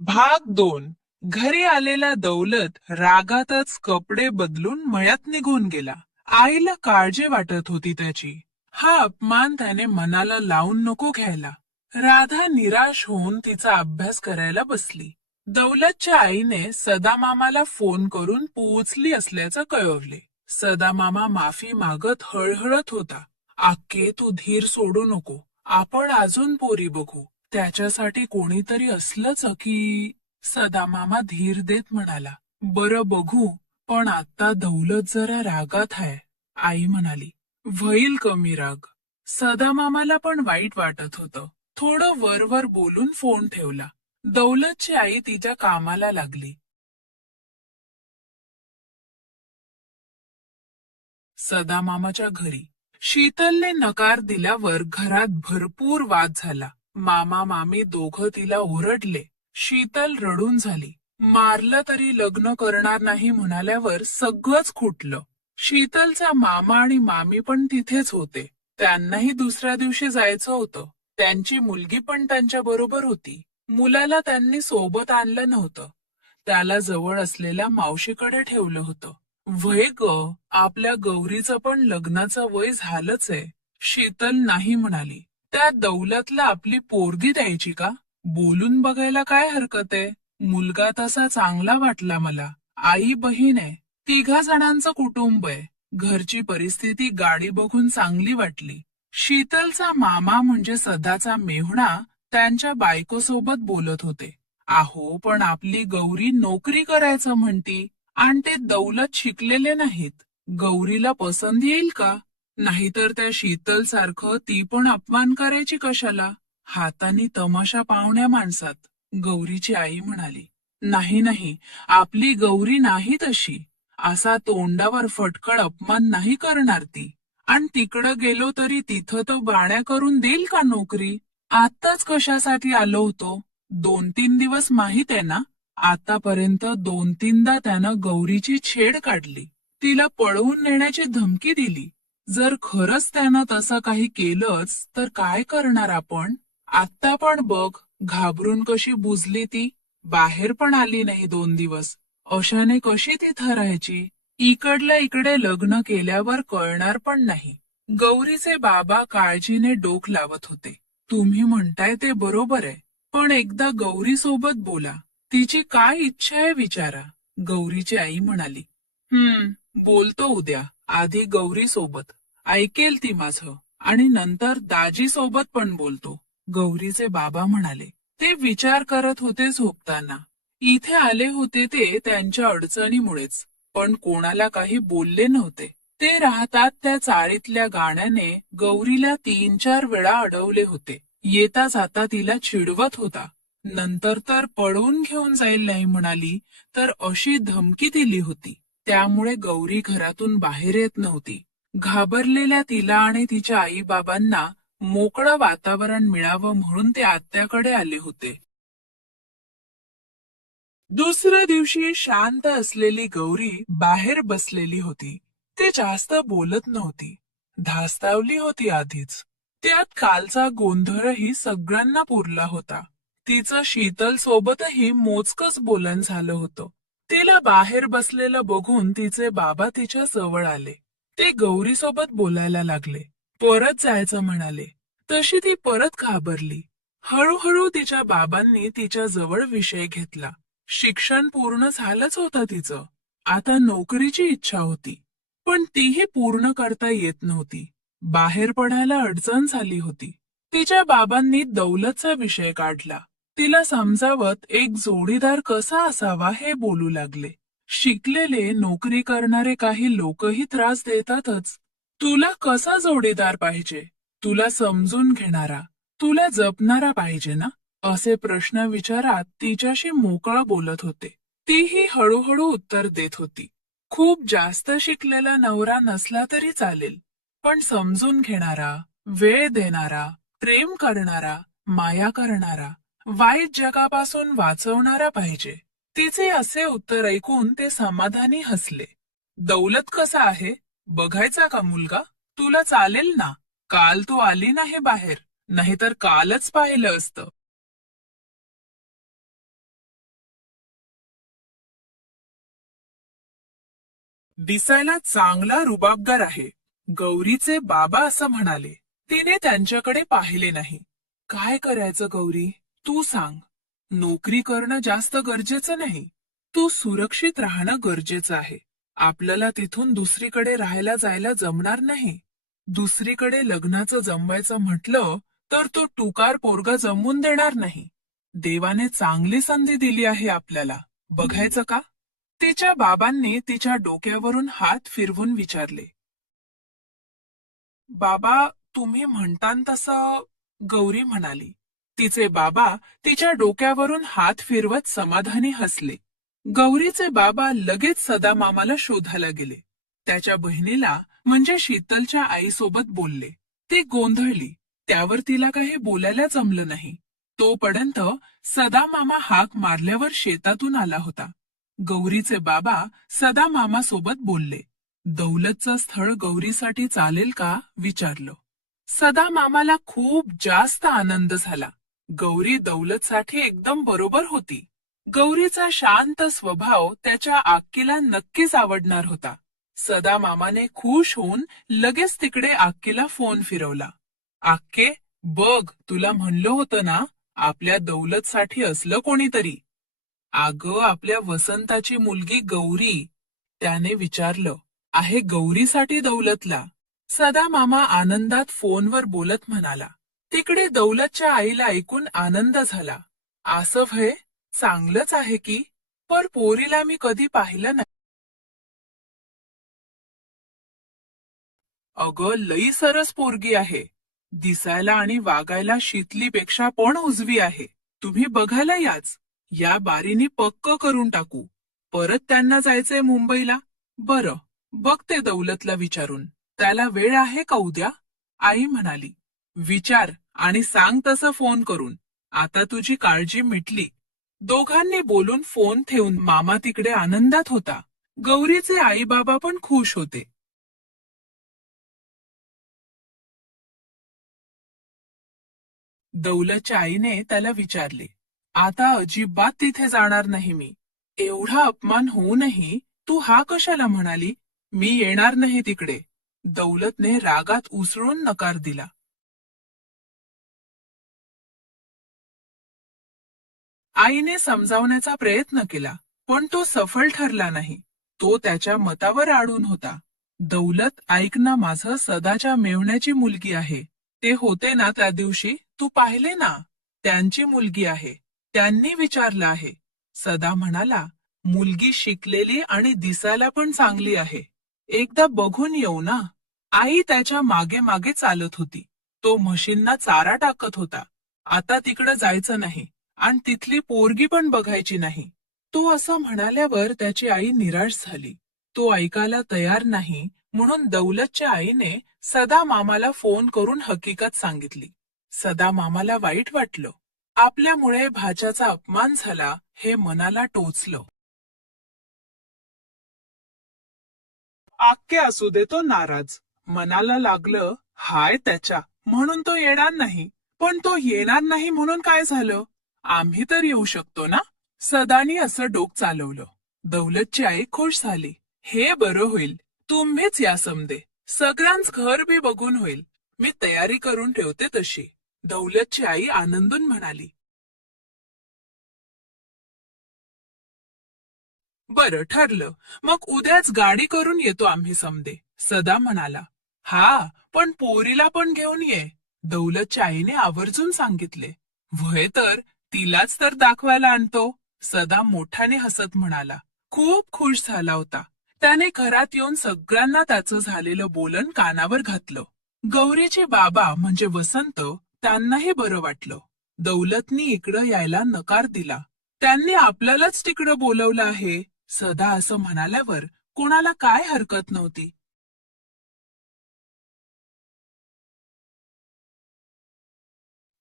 भाग 2. घरी आलेला दौलत रागातच कपडे बदलून मळ्यात निघून गेला. आईला काळजी वाटत होती त्याची. हा अपमान त्याने मनाला लावून नको घ्यायला. राधा निराश होऊन तिचा अभ्यास करायला बसली. दौलतच्या आईने सदामामाला फोन करून पोहोचली असल्याचं कळवले. सदामामा माफी मागत हळहळत होता. आक्के, तू धीर सोडू नको. आपण अजून पोरी बघू. त्याच्यासाठी कोणीतरी असलंच की. सदामामा धीर देत म्हणाला. बरं बघू, पण आता दौलत जरा रागात आहे. आई म्हणाली. व्हईल कमी राग. सदामामाला पण वाईट वाटत होतं. थोडं वरवर बोलून फोन ठेवला. दौलतची आई तिच्या कामाला लागली. सदामामाच्या घरी शीतलने नकार दिल्यावर घरात भरपूर वाद झाला. मामा मामी दोघं तिला ओरडले. शीतल रडून झाली. मारलं तरी लग्न करणार नाही म्हणाल्यावर सगळंच खुटलं. शीतलचा मामा आणि मामी पण तिथेच होते. त्यांनाही दुसऱ्या दिवशी जायचं होतं. त्यांची मुलगी पण त्यांच्या बरोबर होती. मुलाला त्यांनी सोबत आणलं नव्हतं. त्याला जवळ असलेल्या मावशीकडे ठेवलं होतं. वय ग, आपल्या गौरीचं पण लग्नाचं वय झालंच आहे. शीतल नाही म्हणाली. त्या दौलतला आपली पोरगी द्यायची का? बोलून बघायला काय हरकत आहे. मुलगा तसा चांगला वाटला मला. आई बहीण आहे. तिघा जणांचं कुटुंब आहे. घरची परिस्थिती गाडी बघून चांगली वाटली. शीतलचा मामा म्हणजे सदाचा मेहुणा त्यांच्या बायकोसोबत बोलत होते. अहो, पण आपली गौरी नोकरी करायचं म्हणती आणि ते दौलत शिकलेले नाहीत. गौरीला पसंत येईल का? नाहीतर त्या शीतल सारखं ती पण अपमान करायची कशाला? हातानी तमाशा पाहुण्या माणसात. गौरीची आई म्हणाली. नाही नाही, आपली गौरी नाही तशी. असा तोंडावर फटकळ अपमान नाही करणार ती. आणि तिकडं गेलो तरी तिथं तो बाण्या करून देईल का नोकरी? आत्ताच कशासाठी आलो होतो? 2-3 दिवस माहित आहे ना? आतापर्यंत 2-3दा त्यानं गौरीची छेड काढली. तिला पळवून नेण्याची धमकी दिली. जर खरंच त्यानं तसं काही केलंच तर काय करणार आपण? आत्ता पण बघ, घाबरून कशी बुजली ती. बाहेर पण आली नाही 2 दिवस. अशाने कशी तिथं राहायची? इकडल्या इकडे लग्न केल्यावर कळणार पण नाही. गौरीचे बाबा काळजीने डोक लावत होते. तुम्ही म्हणताय ते बरोबर आहे. पण एकदा गौरी सोबत बोला. तिची काय इच्छा आहे विचारा. गौरीची आई म्हणाली. बोलतो उद्या. आधी गौरी सोबत. ऐकेल ती माझं. आणि नंतर दाजी सोबत पण बोलतो. गौरीचे बाबा म्हणाले. ते विचार करत होते झोपताना. इथे आले होते ते त्यांच्या अडचणीमुळेच. पण कोणाला काही बोलले नव्हते. ते राहतात त्या चाळीतल्या गाण्याने गौरीला 3-4 वेळा अडवले होते. येता जाता तिला चिडवत होता. नंतर तर पळवून घेऊन जाईल नाही म्हणाली तर अशी धमकी दिली होती. त्यामुळे गौरी घरातून बाहेर येत नव्हती. घाबरलेल्या तिला आणि तिच्या आई-बाबांना मोकळं वातावरण मिळावं म्हणून ते आत्याकडे आले होते. दुसऱ्या दिवशी शांत असलेली गौरी बाहेर बसलेली होती. ती जास्त बोलत नव्हती. धास्तावली होती आधीच. त्यात कालचा गोंधळही सगळ्यांना पुरला होता. तिचं शीतल सोबतही मोजकच बोलन झालं होतं. तिला बाहेर बसलेलं बघून तिचे बाबा तिच्या जवळ आले. ते गौरी सोबत बोलायला लागले. परत जायचं म्हणाले. तशी ती परत घाबरली. हळूहळू तिच्या बाबांनी तिच्या जवळ विषय घेतला. शिक्षण पूर्ण झालंच होतं तिचं. आता नोकरीची इच्छा होती. पण तीही पूर्ण करता येत नव्हती. बाहेर पडायला अडचण झाली होती. तिच्या बाबांनी दौलतचा विषय काढला. तिला समजावत एक जोडीदार कसा असावा हे बोलू लागले. शिकलेले नोकरी करणारे काही लोकही त्रास देतातच. तुला कसा जोडीदार पाहिजे? तुला समजून घेणारा, तुला जपणारा पाहिजे ना? असे प्रश्न विचारात तिच्याशी मोकळा बोलत होते. तीही हळूहळू उत्तर देत होती. खूप जास्त शिकलेला नवरा नसला तरी चालेल, पण समजून घेणारा, वेळ देणारा, प्रेम करणारा, माया करणारा, वाईट जगापासून वाचवणारा पाहिजे. तिचे असे उत्तर ऐकून ते समाधानी हसले. दौलत कसा आहे? बघायचा का मुलगा? तुला चालेल ना? काल तू आली नाही बाहेर, नाहीतर कालच पाहिलं असतं. दिसायला चांगला रुबाबदार आहे. गौरीचे बाबा असं म्हणाले. तिने त्यांच्याकडे पाहिले नाही. काय करायचं गौरी, तू सांग. नोकरी करणं जास्त गरजेचं नाही. तू सुरक्षित राहणं गरजेचं आहे. आपल्याला तिथून दुसरीकडे राहायला जायला जमणार नाही. दुसरीकडे लग्नाचं जमवायचं म्हटलं तर तो टुकार पोरगा जमवून देणार नाही. देवाने चांगली संधी दिली आहे आपल्याला, बघायचं का? तिच्या बाबांनी तिच्या डोक्यावरून हात फिरवून विचारले. बाबा, तुम्ही म्हणतान तसं, गौरी म्हणाली. तिचे बाबा तिच्या डोक्यावरून हात फिरवत समाधानी हसले. गौरीचे बाबा लगेच सदामामाला शोधायला गेले. त्याच्या बहिणीला म्हणजे शीतलच्या आईसोबत बोलले. ती गोंधळली. त्यावर तिला काही बोलायला जमलं नाही. तोपर्यंत सदामामा हाक मारल्यावर शेतातून आला होता. गौरीचे बाबा सदामामासोबत बोलले. दौलतचं स्थळ गौरीसाठी चालेल का, विचारलं. सदामामाला खूप जास्त आनंद झाला. गौरी दौलतसाठी एकदम बरोबर होती. गौरीचा शांत स्वभाव त्याच्या आक्कीला नक्कीच आवडणार होता. सदामामाने खुश होऊन लगेच तिकडे आक्कीला फोन फिरवला. आक्के, बघ, तुला म्हणलं होतं ना, आपल्या दौलतसाठी असलं कोणीतरी. अगं, आपल्या वसंताची मुलगी गौरी. त्याने विचारलं. आहे गौरीसाठी दौलतला. सदामामा आनंदात फोनवर बोलत म्हणाला. तिकडे दौलतच्या आईला ऐकून आनंद झाला. असं व्हय, चांगलंच आहे की. पर पोरीला मी कधी पाहिलं नाही. अगं, लई सरस पोरगी आहे. दिसायला आणि वागायला शीतलीपेक्षा पण उजवी आहे. तुम्ही बघायला याच. या बारीनी पक्क करून टाकू. परत त्यांना जायचंय मुंबईला. बरं, बघते दौलतला विचारून. त्याला वेळ आहे का उद्या? आई म्हणाली. विचार आणि सांग तसं फोन करून. आता तुझी काळजी मिटली. दोघांनी बोलून फोन ठेवून मामा तिकडे आनंदात होता. गौरीचे आई बाबा पण खुश होते. दौलतच्या आईने त्याला विचारले. आता अजिबात तिथे जाणार नाही मी. एवढा अपमान होऊनही तू हा कशाला म्हणाली? मी येणार नाही तिकडे. दौलतने रागात उसळून नकार दिला. आईने समजावण्याचा प्रयत्न केला, पण तो सफल ठरला नाही. तो त्याच्या मतावर अडून होता. दौलत, ऐक ना, माझं सदाच्या मेव्हण्याची मुलगी आहे. ते होते ना त्या दिवशी, तू पाहिले ना. त्यांची मुलगी आहे. त्यांनी विचारलं आहे. सदा म्हणाला. मुलगी शिकलेली आणि दिसायला पण चांगली आहे. एकदा बघून येऊ ना. आई त्याच्या मागे मागे चालत होती. तो म्हशींना चारा टाकत होता. आता तिकडं जायचं नाही आणि तिथली पोरगी पण बघायची नाही. तो असं म्हणाल्यावर त्याची आई निराश झाली. तो ऐकायला तयार नाही म्हणून दौलतच्या आईने सदा मामाला फोन करून हकीकत सांगितली. सदा मामाला वाईट वाटलं. आपल्यामुळे भाच्याचा अपमान झाला हे मनाला टोचलं. आक्के असू दे तो नाराज. मनाला लागलं हाय त्याच्या म्हणून तो येणार नाही. पण तो येणार नाही म्हणून काय झालं? आम्ही तर येऊ शकतो ना. सदानी असं डोक चालवलं. दौलतची आई खुश झाली. हे बरं होईल. तुम्हीच या समदे. सगळ्यांच घर बी बघून होईल. मी तयारी करून ठेवते तशी. दौलतची आई आनंदून म्हणाली. बरं, ठरलं. मग उद्याच गाडी करून येतो आम्ही समदे. सदा म्हणाला. हा, पण पोरीला पण घेऊन ये. दौलतच्या आईने आवर्जून सांगितले. व्हय तर, तिलाच तर दाखवायला आणतो. सदा मोठ्याने हसत म्हणाला. खूप खुश झाला होता. त्याने घरात येऊन सगळ्यांना त्याचं झालेलं बोलन कानावर घातलं. गौरीचे बाबा म्हणजे वसंत, त्यांनाही बरं वाटलं. दौलतनी इकडं यायला नकार दिला. त्यांनी आपल्यालाच तिकडं बोलवलं आहे. सदा असं म्हणाल्यावर कोणाला काय हरकत नव्हती.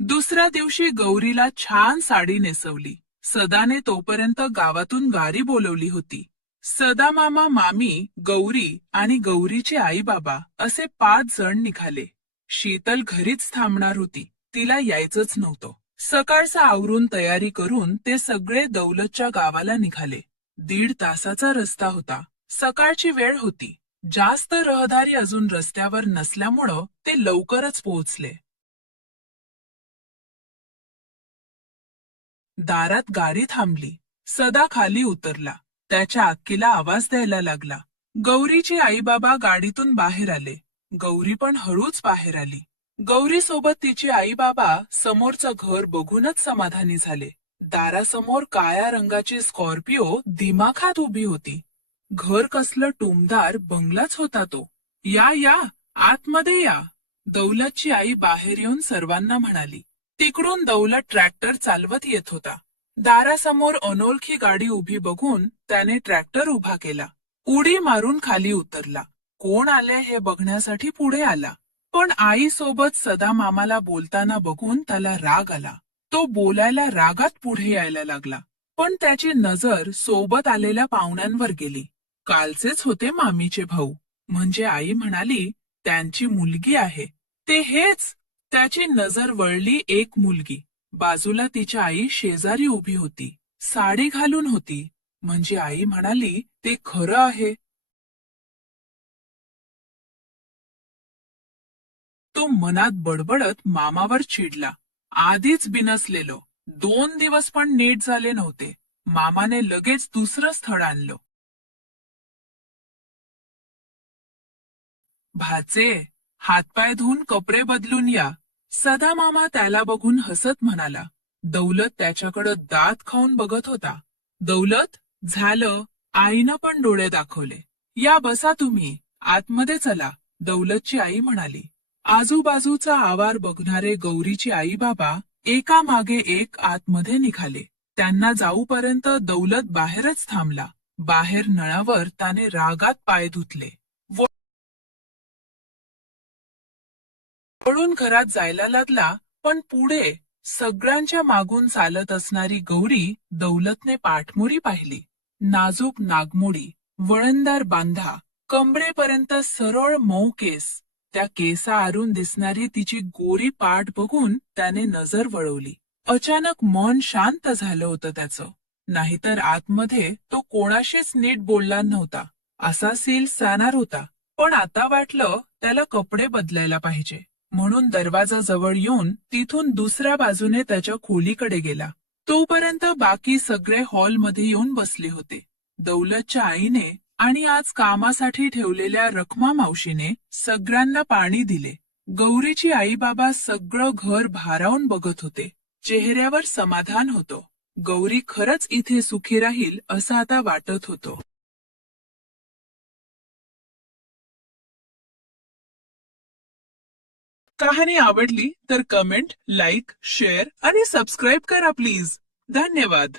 दुसऱ्या दिवशी गौरीला छान साडी नेसवली. सदाने तोपर्यंत गावातून गारी बोलवली होती. सदा मामा, मामी, गौरी आणि गौरीचे आई बाबा असे 5 जण निघाले. शीतल घरीच थांबणार होती. तिला यायचंच नव्हतं. सकाळचा आवरून तयारी करून ते सगळे दौलतच्या गावाला निघाले. 1.5 तासाचा रस्ता होता. सकाळची वेळ होती. जास्त रहदारी अजून रस्त्यावर नसल्यामुळं ते लवकरच पोहोचले. दारात गाडी थांबली. सदा खाली उतरला. त्याच्या अक्कीला आवाज द्यायला लागला. गौरीची आई बाबा गाडीतून बाहेर आले. गौरी पण हळूच बाहेर आली. गौरी सोबत तिची आई बाबा समोरचं घर बघूनच समाधानी झाले. दारासमोर काळ्या रंगाची स्कॉर्पिओ दिमाखात उभी होती. घर कसलं टुमदार बंगलाच होता तो. या या, आतमध्ये या. दौलतची आई बाहेर येऊन सर्वांना म्हणाली. तिकडून दौलत ट्रॅक्टर चालवत येत होता. दारासमोर अनोळखी गाडी उभी बघून त्याने ट्रॅक्टर उभा केला. उडी मारून खाली उतरला. कोण आले हे बघण्यासाठी पुढे आला. पण आईसोबत सदा मामाला बोलताना बघून त्याला राग आला. तो बोलायला रागात पुढे यायला लागला. पण त्याची नजर सोबत आलेल्या पाहुण्यांवर गेली. कालचेच होते मामीचे भाऊ. म्हणजे आई म्हणाली, त्यांची मुलगी आहे. ते हेच. त्याची नजर वळली एक मुलगी. बाजूला तिच्या आई शेजारी उभी होती. साडी घालून होती. म्हणजे आई म्हणाली, ते खरं आहे. तो मनात बडबडत मामावर चिडला. आधीच बिनसलेलो. 2 दिवस पण नीट झाले नव्हते. मामाने लगेच दुसरं स्थळ आणलं. भाचे, हातपाय धुवून कपडे बदलून या. सदा मामा त्याला बघून हसत म्हणाला. दौलत त्याच्याकडं दात खाऊन बघत होता. दौलत, झालं. आईनं पण डोळे दाखवले. या बसा तुम्ही. आतमध्ये चला. दौलतची आई म्हणाली. आजूबाजूचा आवार बघणारे गौरीची आई बाबा एका मागे एक आतमध्ये निघाले. त्यांना जाऊपर्यंत दौलत बाहेरच थांबला. बाहेर नळावर त्याने रागात पाय धुतले. वळून घरात जायला लागला. पण पुढे सगळ्यांच्या मागून चालत असणारी गौरी दौलतने पाठमोरी पाहिली. नाजूक नागमोडी, वळणदार बांधा, कमरेपर्यंत सरळ मऊ केस. त्या केसाआरून दिसणारी तिची गोरी पाठ बघून त्याने नजर वळवली. अचानक मन शांत झालं होतं त्याचं. नाहीतर आतमध्ये तो कोणाशीच नीट बोलला नव्हता. असा सील जाणार होता. पण आता वाटलं त्याला कपडे बदलायला पाहिजे. म्हणून दरवाजा जवळ येऊन तिथून दुसऱ्या बाजूने त्याच्या खोलीकडे गेला. तोपर्यंत बाकी सगळे हॉलमध्ये येऊन बसले होते. दौलतच्या आईने आणि आज कामासाठी ठेवलेल्या रखमा मावशीने सगळ्यांना पाणी दिले. गौरीची आई बाबा सगळं घर भारावून बघत होते. चेहऱ्यावर समाधान होतं. गौरी खरंच इथे सुखी राहील असं आता वाटत होतं. कहाणी आवडली तर कमेंट, लाईक, शेअर आणि सबस्क्राईब करा प्लीज. धन्यवाद.